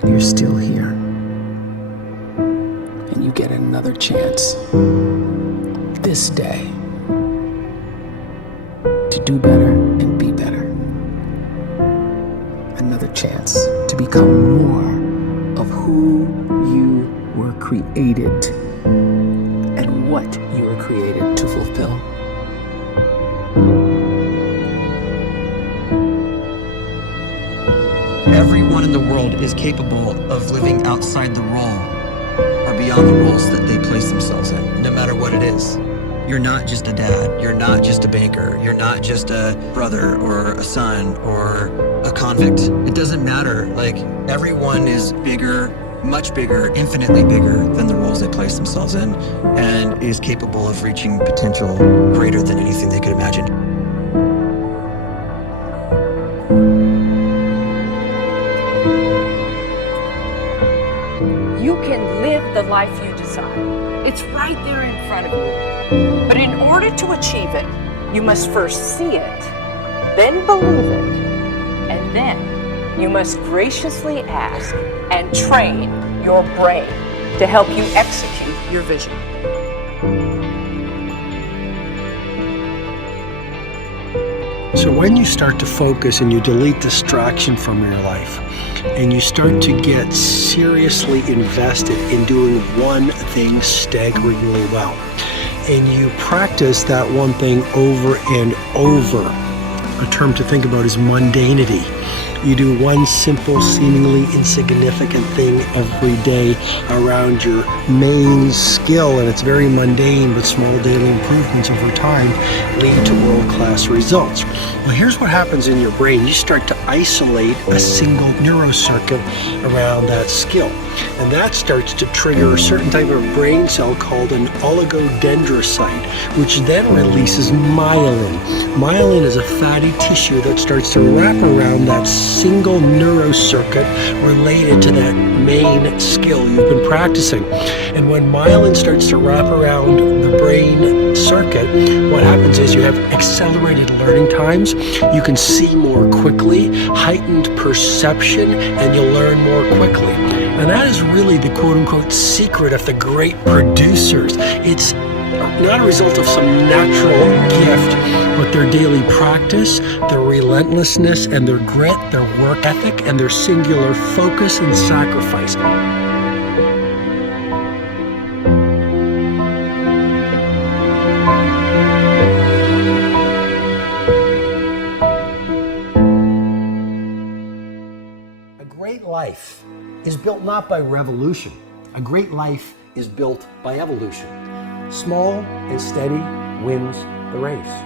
and you're still here. And you get another chance this day to do better and be better. Another chance to become more of who you were created and what you were created to fulfill. Everyone in the world is capable of living outside the role or beyond the roles that they place themselves in, no matter what it is. You're not just a dad, you're not just a banker, you're not just a brother or a son or a convict. It doesn't matter. Like, everyone is bigger, much bigger, infinitely bigger than the roles they place themselves in, and is capable of reaching potential greater than anything they could imagine. You can live the life you desire. It's right there in front of you. But in order to achieve it, you must first see it, then believe it, and then you must graciously ask and train your brain to help you execute your vision. So when you start to focus and you delete distraction from your life, and you start to get seriously invested in doing one thing staggeringly well, and you practice that one thing over and over, a term to think about is mundanity. You do one simple, seemingly insignificant thing every day around your main skill, and it's very mundane, but small daily improvements over time lead to world-class results. Well, here's what happens in your brain. You start to isolate a single neurocircuit around that skill, and that starts to trigger a certain type of brain cell called an oligodendrocyte, which then releases myelin. Myelin is a fatty tissue that starts to wrap around that single neurocircuit related to that main skill you've been practicing. And when myelin starts to wrap around the brain circuit, what happens is you have accelerated learning times, you can see more quickly, heightened perception, and you'll learn more quickly. And that is really the quote-unquote secret of the great producers. It's not a result of some natural gift, but their daily practice, their relentlessness and their grit, their work ethic, and their singular focus and sacrifice. A great life is built not by revolution. A great life is built by evolution. Small and steady wins the race.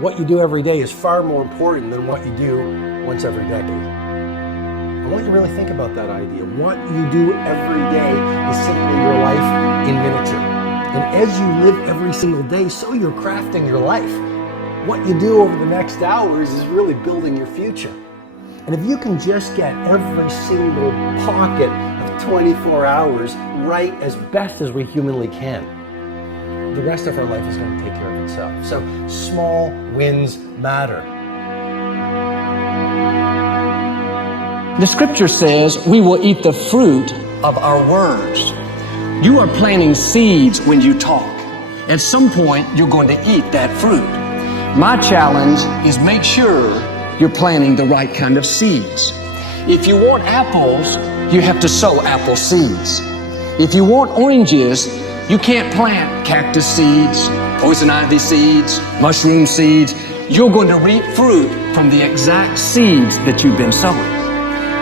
What you do every day is far more important than what you do once every decade. I want you to really think about that idea. What you do every day is simply your life in miniature. And as you live every single day, so you're crafting your life. What you do over the next hours is really building your future. And if you can just get every single pocket of 24 hours right as best as we humanly can, the rest of our life is going to take care of itself. So small wins matter. The scripture says we will eat the fruit of our words. You are planting seeds when you talk. At some point, you're going to eat that fruit. My challenge is make sure you're planting the right kind of seeds. If you want apples, you have to sow apple seeds. If you want oranges, you can't plant cactus seeds, poison ivy seeds, mushroom seeds. You're going to reap fruit from the exact seeds that you've been sowing.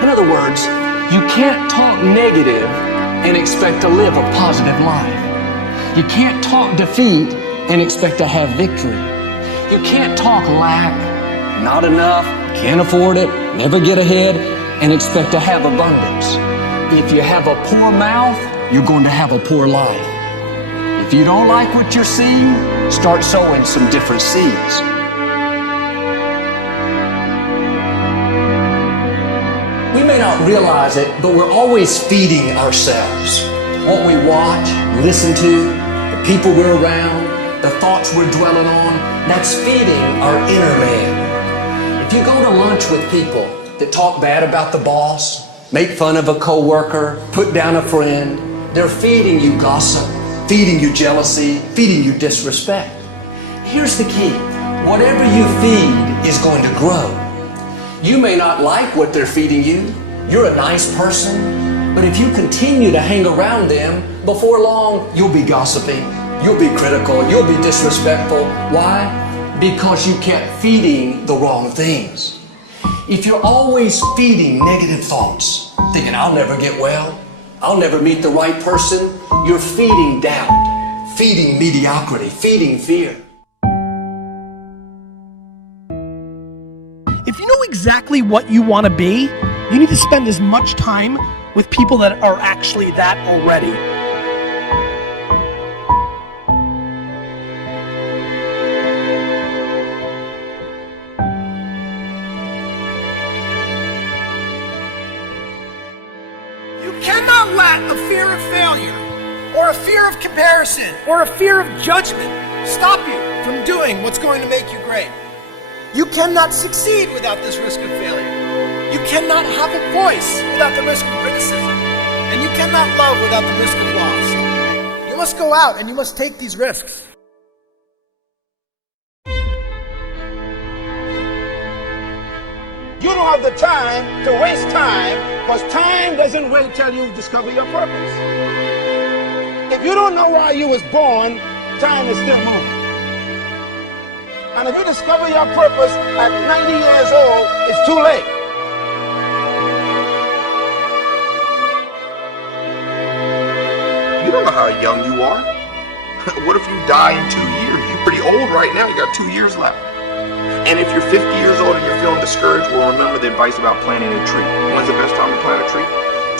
In other words, you can't talk negative and expect to live a positive life. You can't talk defeat and expect to have victory. You can't talk lack, not enough, can't afford it, never get ahead, and expect to have abundance. If you have a poor mouth, you're going to have a poor life. If you don't like what you're seeing, start sowing some different seeds. We may not realize it, but we're always feeding ourselves. What we watch, listen to, the people we're around, the thoughts we're dwelling on, that's feeding our inner man. If you go to lunch with people that talk bad about the boss, make fun of a coworker, put down a friend. They're feeding you gossip, feeding you jealousy, feeding you disrespect. Here's the key. Whatever you feed is going to grow. You may not like what they're feeding you. You're a nice person, but if you continue to hang around them, before long, you'll be gossiping, you'll be critical, you'll be disrespectful. Why? Because you kept feeding the wrong things. If you're always feeding negative thoughts, thinking, I'll never get well, I'll never meet the right person, you're feeding doubt, feeding mediocrity, feeding fear. If you know exactly what you want to be, you need to spend as much time with people that are actually that already. You cannot let a fear of failure, or a fear of comparison, or a fear of judgment stop you from doing what's going to make you great. You cannot succeed without this risk of failure. You cannot have a voice without the risk of criticism. And you cannot love without the risk of loss. You must go out and you must take these risks. You don't have the time to waste time, because time doesn't wait till you discover your purpose. If you don't know why you was born, time is still moving. And if you discover your purpose at 90 years old, it's too late. You don't know how young you are. What if you die in 2 years? You're pretty old right now. You got 2 years left. And if you're 50 years old and you're feeling discouraged, well, remember the advice about planting a tree. When's the best time to plant a tree?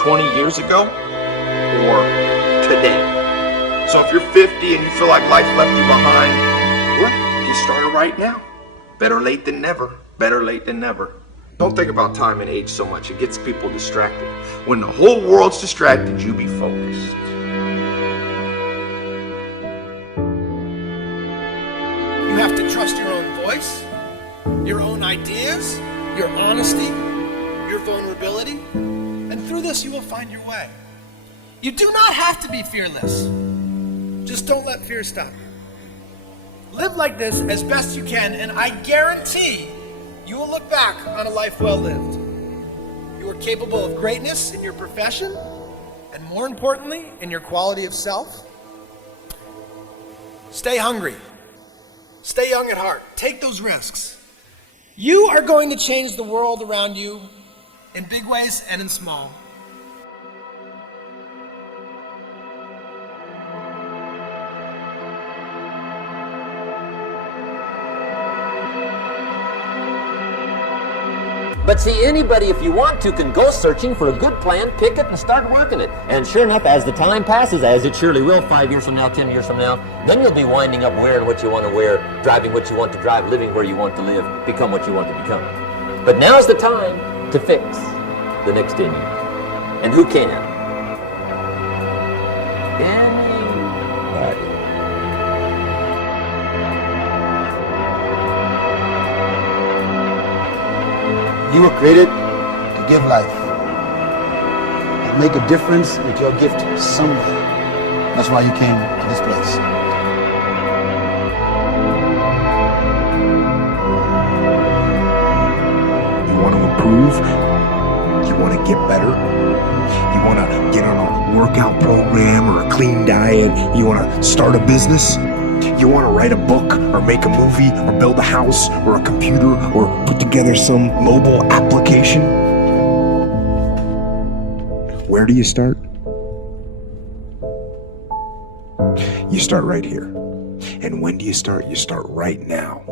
20 years ago or today? So if you're 50 and you feel like life left you behind, well, get started right now. Better late than never. Better late than never. Don't think about time and age so much. It gets people distracted. When the whole world's distracted, you be focused. You have to trust your own voice, your own ideas, your honesty, your vulnerability, and through this you will find your way. You do not have to be fearless. Just don't let fear stop you. Live like this as best you can, and I guarantee you will look back on a life well lived. You are capable of greatness in your profession, and more importantly, in your quality of self. Stay hungry. Stay young at heart. Take those risks. You are going to change the world around you in big ways and in small. But see, anybody, if you want to, can go searching for a good plan, pick it, and start working it. And sure enough, as the time passes, as it surely will 5 years from now, 10 years from now, then you'll be winding up wearing what you want to wear, driving what you want to drive, living where you want to live, become what you want to become. But now's the time to fix the next in you. And who can? Anybody. You were created to give life and make a difference with your gift somewhere. That's why you came to this place. You want to improve? You want to get better? You want to get on a workout program or a clean diet? You want to start a business? You want to write a book or make a movie or build a house or a computer or put together some mobile application? Where do you start? You start right here. And when do you start? You start right now.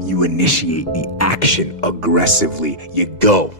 You initiate the action aggressively. You go.